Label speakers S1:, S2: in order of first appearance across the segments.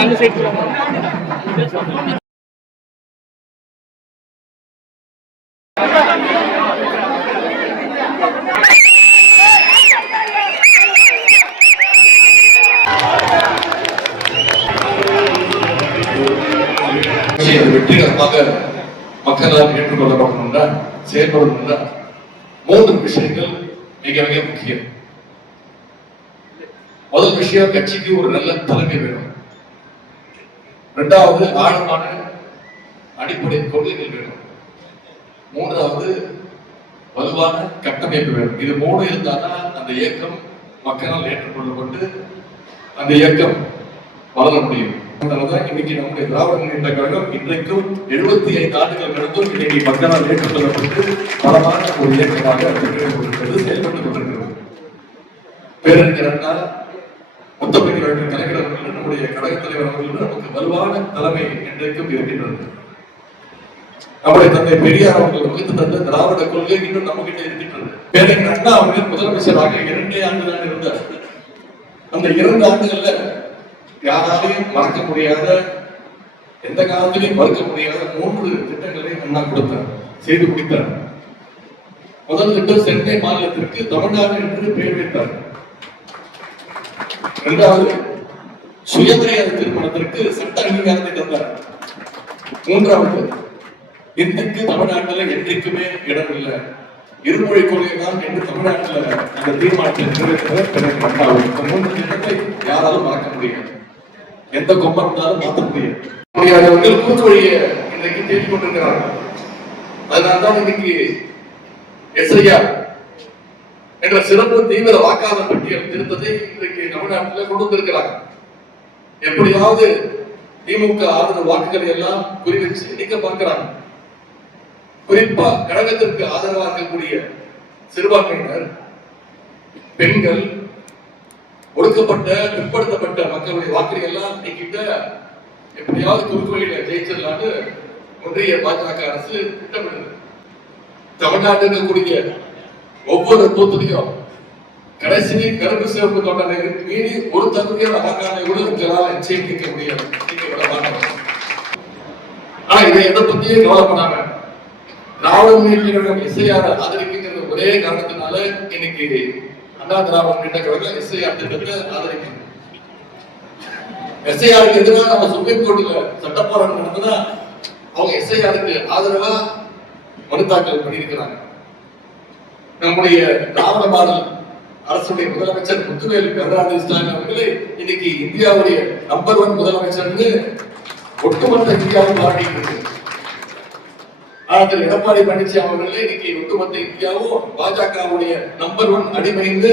S1: அந்த சைட் அது வெற்றிகரமாக மக்களால் ஏற்றுக்கொள்ளப்படணும்னா செயல்படணும்னா மூன்று விஷயங்கள் மிக மிக முக்கியம். முதல் விஷயம் கட்சிக்கு ஒரு நல்ல தலைமை வேணும். இரண்டாவது ஆழமான அடிப்படை கொள்கைகள் வேணும். மூன்றாவது வலுவான கட்டமைப்பு வேணும். இது மூணு இருந்தால்தான் அந்த இயக்கம் மக்களால் ஏற்றுக்கொள்ளப்பட்டு அந்த இயக்கம் வளர முடியும். இன்னைக்கு நம்முடைய திராவிட முன்னேற்ற கழகம் இன்றைக்கும் எழுபத்தி ஐந்து ஆண்டுகள் கடந்தும் இன்னைக்கு மக்களால் ஏற்றுக்கொள்ளப்பட்டு பலமான ஒரு இயக்கமாக செயல்பட்டுக் கொண்டிருக்கிறது. பேரறிஞர் அண்ணா முத்தமிழ் கலைஞர் அவர்கள் நம்முடைய கழக தலைவர் அவர்கள் நமக்கு வலுவான தலைமை இன்றைக்கும் இருக்கின்றது. நம்முடைய தந்தை பெரியார் அவர்கள் வகுத்து தந்த திராவிட கொள்கை இன்னும் நம்ம கிட்ட இருக்கின்றது. பேரறிஞர் அண்ணா அவர்கள் முதலமைச்சராக இரண்டே ஆண்டுதான் இருந்தார். அந்த இரண்டு ஆண்டுகள்ல யாராலையும் மறக்க முடியாத எந்த காலத்திலையும் மறுக்க முடியாத மூன்று திட்டங்களை அண்ணா கொடுத்தார் செய்து முடித்தார் முதல் திட்டம் சென்னை மாநிலத்திற்கு தமிழ்நாடு என்று பெயர் வைத்தார். இரண்டாவது சுயமரியாதை திருமணத்திற்கு சட்ட அங்கீகாரத்தை தந்தார். மூன்றாவது இந்துக்கு தமிழ்நாட்டில் என்றைக்குமே இடம் இல்லை. இருமொழி கொள்கை தான் என்று தமிழ்நாட்டில் அந்த தீர்மானத்தை நிறைவேற்ற மூன்று திட்டத்தை யாராலும் மறக்க முடியாது. எந்த கொம்பம் இருந்தாலும் மாற்ற முடியாது முடியாதவர்கள் கூட்டு வழியை இன்றைக்கு தேடி கொண்டிருக்கிறார்கள் அதனால்தான் இன்னைக்கு எஸ்ஐஆர் என்ற சிறப்பு தீவிர வாக்காளர் பட்டியல் திருத்தத்தை இன்றைக்கு தமிழ்நாட்டில் கொண்டு வந்திருக்கிறாங்க எப்படியாவது திமுக ஆதரவு வாக்குகளை எல்லாம் குறிவச்சு நீக்க பார்க்கிறாங்க குறிப்பா கழகத்திற்கு ஆதரவாக இருக்கக்கூடிய சிறுபான்மையினர் பெண்கள் ஒடுக்கப்பட்ட பிற்படுத்தப்பட்ட மக்களுடைய வாக்குகளை எல்லாம் நீக்கிட்ட எப்படியாவது குறுக்கு ஜெயிச்சிடலான்னு ஒன்றிய பாஜக அரசு திட்டமிடுது. தமிழ்நாட்டில் இருக்கக்கூடிய ஒவ்வொரு தூத்துலையும் கடைசி கருப்பு சிவப்பு தொண்டனை மீறி ஒரு தகுதியான வாக்காளரை கூட உங்களால் நிச்சயிக்க முடியாது. ஆனா இதை எதை பத்தியே கவலைப்படாம திராவிட முன்னேற்ற கழகம் எஸ்ஐஆர் ஆதரிக்கின்ற ஒரே காரணத்தினால இன்னைக்கு அண்ணா திராவிட முன்னேற்ற கழகம் எஸ்ஐஆர் திட்டத்தை ஆதரிக்கிறது எஸ்ஐஆருக்கு எதிராக நம்ம சுப்ரீம் கோர்ட்ல சட்ட போராட்டம் நடந்ததா அவங்க எஸ்ஐஆருக்கு ஆதரவா மனு தாக்கல் பண்ணியிருக்கிறாங்க. நம்முடைய திராவிட மாடல் அரசுடைய முதலமைச்சர் முத்துவேலு கருணாநிதி ஸ்டாலின் அவர்களே இன்னைக்கு இந்தியாவுடைய நம்பர் ஒன் முதலமைச்சர்னு ஒட்டுமொத்த இந்தியாவும் பாடிட்டு இருக்கு. ஆனா திரு எடப்பாடி பழனிசாமி அவர்களே. இன்னைக்கு ஒட்டுமொத்த இந்தியாவும் பாஜகவுடைய நம்பர் ஒன் அடிமைந்து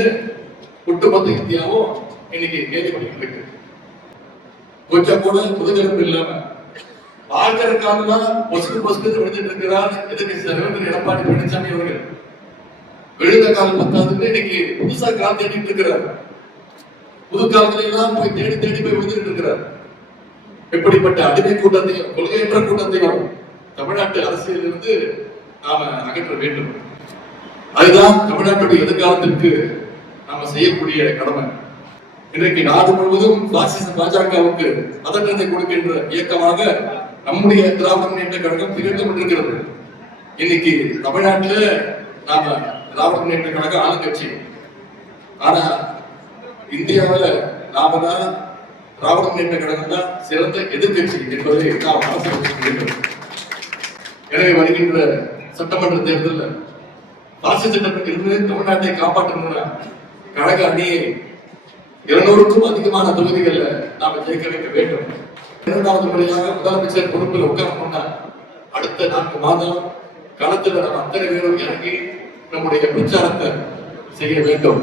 S1: ஒட்டுமொத்த இந்தியாவும் இன்னைக்கு கேள்வி பண்ணிட்டு இருக்கு. கொஞ்சம் கூட முதுகெலும்பு இல்லாம. பார்க்கறதுக்காகலாம் பொசுக்கு பொசுக்கு விழுந்துட்டு இருக்கிறார். எதிர்கட்சி தலைவர் எடப்பாடி பழனிசாமி அவர்கள்? விழுந்த காலம் பத்தாதுன்னு இன்னைக்கு புதுசா கால் தேடிட்டு இருக்கிறார். புது காலத்துல எல்லாம் போய் தேடி தேடி போய் விழுந்துட்டு இருக்கிறார். இப்படிப்பட்ட அடிமை கூட்டத்தையும் கொள்கையற்ற கூட்டத்தையும் தமிழ்நாட்டு அரசியலிருந்து நாம அகற்ற வேண்டும். அதுதான் தமிழ்நாட்டுடைய எதிர்காலத்திற்கு நாம செய்யக்கூடிய கடமை. இன்றைக்கு நாடு முழுவதும் பாசிச பாஜகவுக்கு பதற்றத்தை கொடுக்கின்ற இயக்கமாக நம்முடைய திராவிட முன்னேற்ற கழகம் திகழ்ந்து கொண்டிருக்கிறது. இன்னைக்கு தமிழ்நாட்டில் நாம திராவிட முன்னேற்ற கழகம் ஆளுங்கட்சி. ஆனா இந்தியாவில் நாம தான் திராவிட முன்னேற்ற கழகம் தான் சிறந்த எதிர்க்கட்சி என்பதை நாம் மனசில் வேண்டும். எனவே வருகின்ற சட்டமன்ற தேர்தலில் பாசிச சட்டத்தில் இருந்து தமிழ்நாட்டை காப்பாற்றணும்னா கழக அணியை இருநூறுக்கும் அதிகமான தொகுதிகளில் நாம ஜெயிக்க வைக்க வேண்டும். இரண்டாவது முறையாக முதலமைச்சர் பொறுப்பில் உட்காரணும்னா அடுத்த நான்கு மாதம் களத்தில் நம்ம அத்தனை பேரும் இறங்கி நம்முடைய பிரச்சாரத்தை செய்ய வேண்டும்.